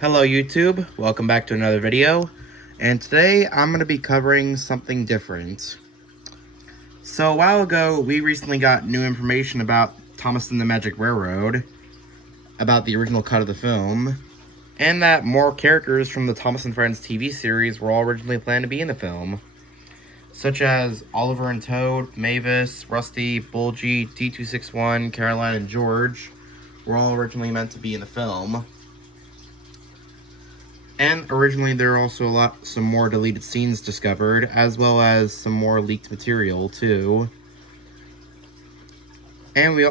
Hello YouTube, welcome back to another video, and today I'm going to be covering something different. So a while ago, we recently got new information about Thomas and the Magic Railroad, about the original cut of the film, and that more characters from the Thomas and Friends TV series were all originally planned to be in the film, such as Oliver and Toad, Mavis, Rusty, Bulgy, D261, Caroline, and George were all originally meant to be in the film. And originally there were also some more deleted scenes discovered, as well as some more leaked material too. And we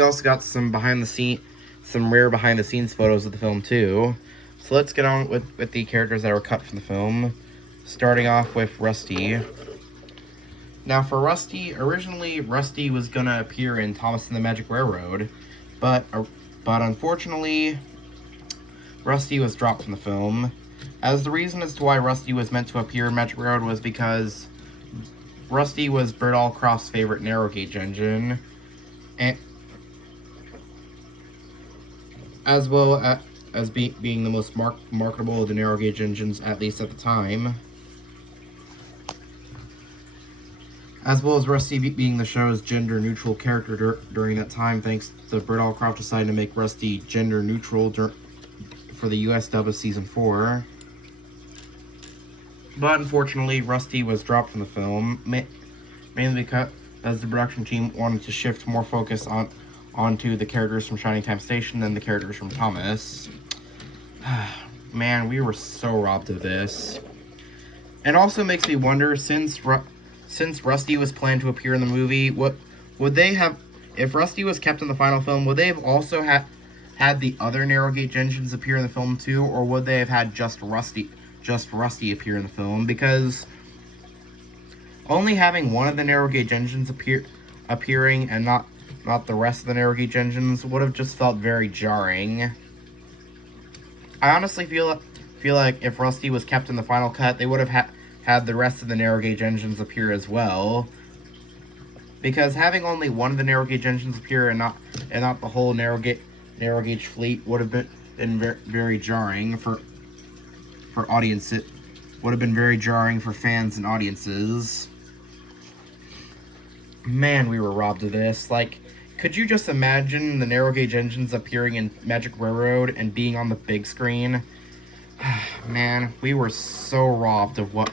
also got some rare behind the scenes photos of the film too. So let's get on with the characters that were cut from the film, starting off with Rusty. Now for Rusty, originally Rusty was gonna appear in Thomas and the Magic Railroad, but unfortunately Rusty was dropped from the film, as the reason as to why Rusty was meant to appear in Magic Railroad was because Rusty was Britt Allcroft's favorite narrow gauge engine, and as well as being the most marketable of the narrow gauge engines, at least at the time. As well as Rusty being the show's gender-neutral character during that time, thanks to Britt Allcroft deciding to make Rusty gender-neutral for the US dub of Season 4. But unfortunately, Rusty was dropped from the film, mainly because the production team wanted to shift more focus onto the characters from Shining Time Station than the characters from Thomas. Man, we were so robbed of this. It also makes me wonder, since Rusty was planned to appear in the movie, what would they have, if Rusty was kept in the final film, would they have also had the other narrow gauge engines appear in the film too, or would they have had just Rusty appear in the film? Because only having one of the narrow gauge engines appearing and not the rest of the narrow gauge engines would have just felt very jarring. I honestly feel like if Rusty was kept in the final cut, they would have had the rest of the narrow gauge engines appear as well. Because having only one of the narrow gauge engines appear and not the whole narrow gauge fleet would have been very jarring for audiences. Would have been very jarring for fans and audiences. Man, we were robbed of this. Like, could you just imagine the narrow gauge engines appearing in Magic Railroad and being on the big screen? Man, we were so robbed of what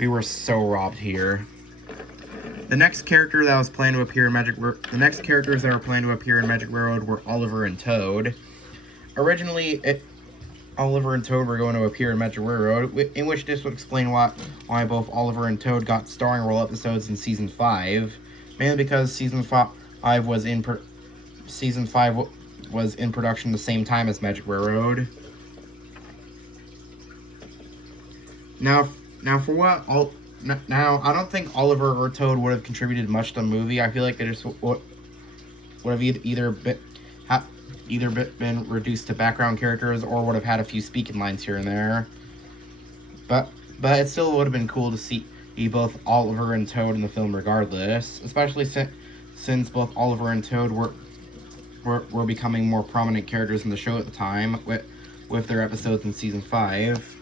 we were so robbed here. The next character that was planned to appear in the next characters that were planned to appear in Magic Railroad were Oliver and Toad. Originally, Oliver and Toad were going to appear in Magic Railroad, in which this would explain why both Oliver and Toad got starring role episodes in Season 5, mainly because Season 5 was in production the same time as Magic Railroad. Now I don't think Oliver or Toad would have contributed much to the movie. I feel like they just would have either been reduced to background characters or would have had a few speaking lines here and there. But it still would have been cool to see both Oliver and Toad in the film regardless, especially since both Oliver and Toad were becoming more prominent characters in the show at the time with their episodes in Season 5.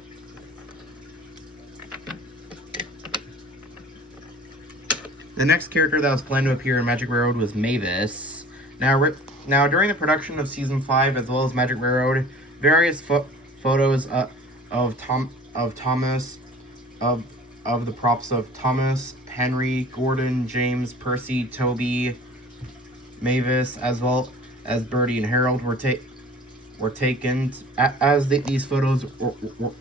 The next character that was planned to appear in Magic Railroad was Mavis. Now, during the production of Season 5 as well as Magic Railroad, various photos of the props of Thomas, Henry, Gordon, James, Percy, Toby, Mavis, as well as Bertie and Harold were taken, as these photos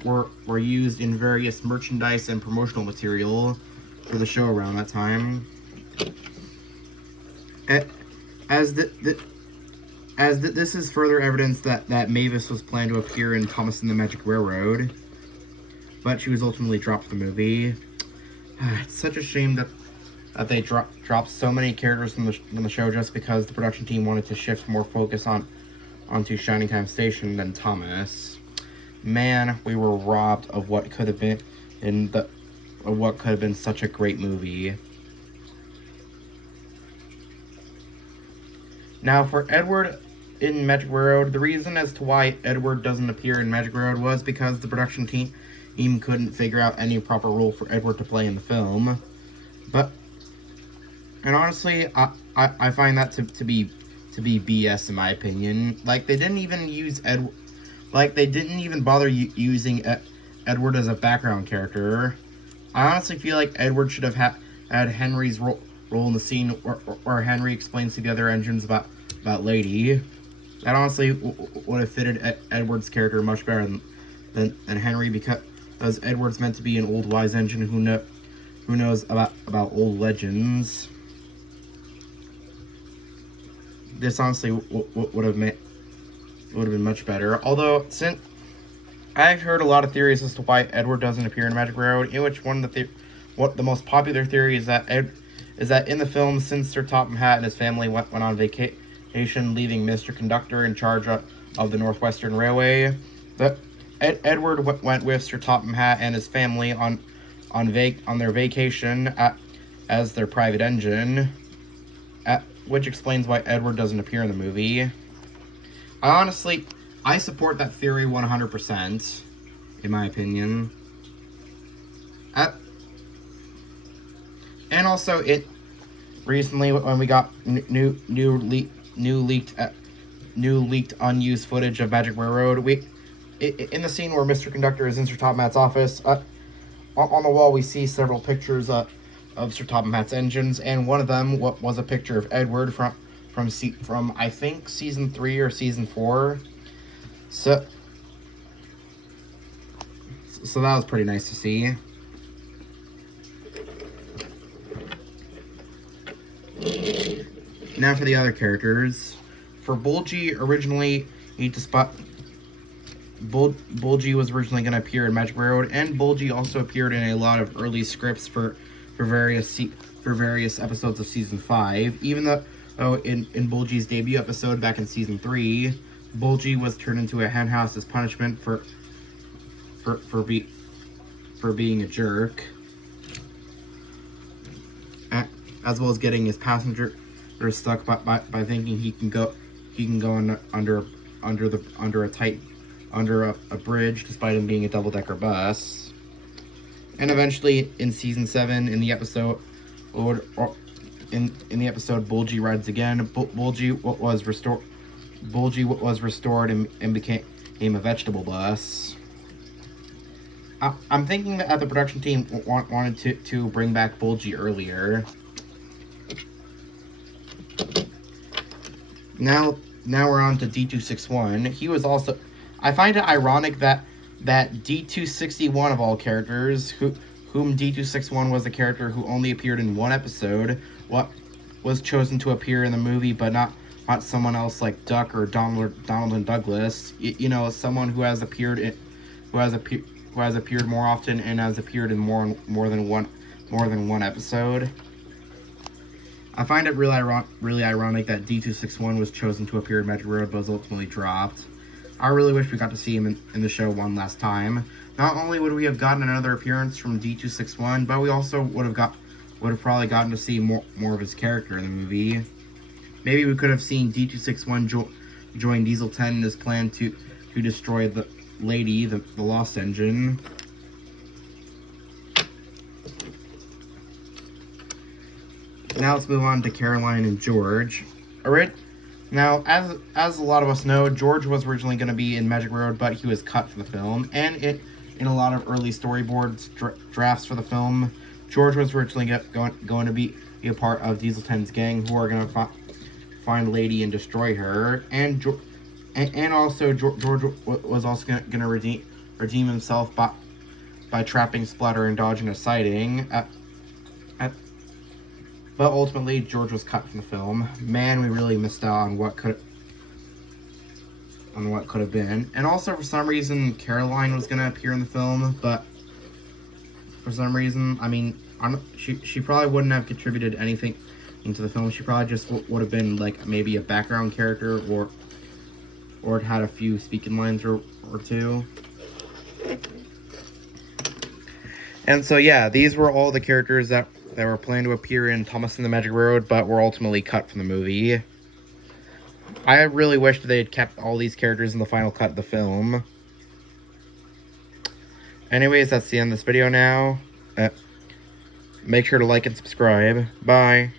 were used in various merchandise and promotional material for the show around that time. This is further evidence that Mavis was planned to appear in Thomas and the Magic Railroad, but she was ultimately dropped from the movie. It's such a shame that they dropped so many characters from the show just because the production team wanted to shift more focus onto Shining Time Station than Thomas. Man, we were robbed of what could have been such a great movie. Now for Edward in Magic Railroad. The reason as to why Edward doesn't appear in Magic Railroad was because the production team couldn't figure out any proper role for Edward to play in the film. And honestly, I find that to be BS in my opinion. Like, they didn't even use they didn't even bother using Edward as a background character. I honestly feel like Edward should have had Henry's role in the scene where Henry explains to the other engines about Lady. That honestly would have fitted Edward's character much better than Henry, because Edward's meant to be an old wise engine who knows about old legends. This honestly would have been much better. Although, since I've heard a lot of theories as to why Edward doesn't appear in Magic Railroad, in which the most popular theory is that in the film, since Sir Topham Hatt and his family went on vacation, leaving Mr. Conductor in charge of the Northwestern Railway, that Edward went with Sir Topham Hatt and his family on their vacation as their private engine, which explains why Edward doesn't appear in the movie. I support that theory 100%, in my opinion. And also, recently when we got new leaked unused footage of Magic Railroad, in the scene where Mr. Conductor is in Sir Topham Hatt's office, on the wall we see several pictures of Sir Topham Hatt's engines, and one of them was a picture of Edward from I think season 3 or season 4. So that was pretty nice to see. Now for the other characters. For Bulgy, originally, Bulgy was originally going to appear in Magic Railroad, and Bulgy also appeared in a lot of early scripts for various episodes of season 5. Even though in Bulgy's debut episode back in season 3, Bulgy was turned into a henhouse as punishment for being a jerk, as well as getting his passenger stuck by thinking he can go under a bridge despite him being a double-decker bus. And eventually in season 7, in the episode Bulgy Rides Again, Bulgy was restored and became a vegetable bus. I'm thinking that the production team wanted to bring back Bulgy earlier. Now we're on to D261. He was also... I find it ironic that D261 of all characters, whom D261 was a character who only appeared in one episode, was chosen to appear in the movie, but not someone else like Duck or Donald and Douglas. You know, someone who has appeared more often and has appeared in more than one episode. I find it really ironic that D261 was chosen to appear in Magic Railroad but was ultimately dropped. I really wish we got to see him in the show one last time. Not only would we have gotten another appearance from D261, but we also would have probably gotten to see more of his character in the movie. Maybe we could have seen D261 join Diesel 10 in his plan to destroy the Lady, the Lost Engine. Now let's move on to Caroline and George. Alright. Now, as a lot of us know, George was originally going to be in Magic Railroad, but he was cut for the film. And in a lot of early storyboards drafts for the film, George was originally going to be a part of Diesel 10's gang, who are going to find Lady and destroy her. And also George was also going to redeem himself by trapping Splatter and dodging a sighting. But ultimately, George was cut from the film. Man, we really missed out on what could have been. And also, for some reason, Caroline was going to appear in the film, but for some reason, I mean, she probably wouldn't have contributed anything into the film. She probably just would have been, like, maybe a background character, or it had a few speaking lines or two. And so, yeah, these were all the characters that were planned to appear in Thomas and the Magic Railroad, but were ultimately cut from the movie. I really wished they had kept all these characters in the final cut of the film. Anyways, that's the end of this video now. Make sure to like and subscribe. Bye.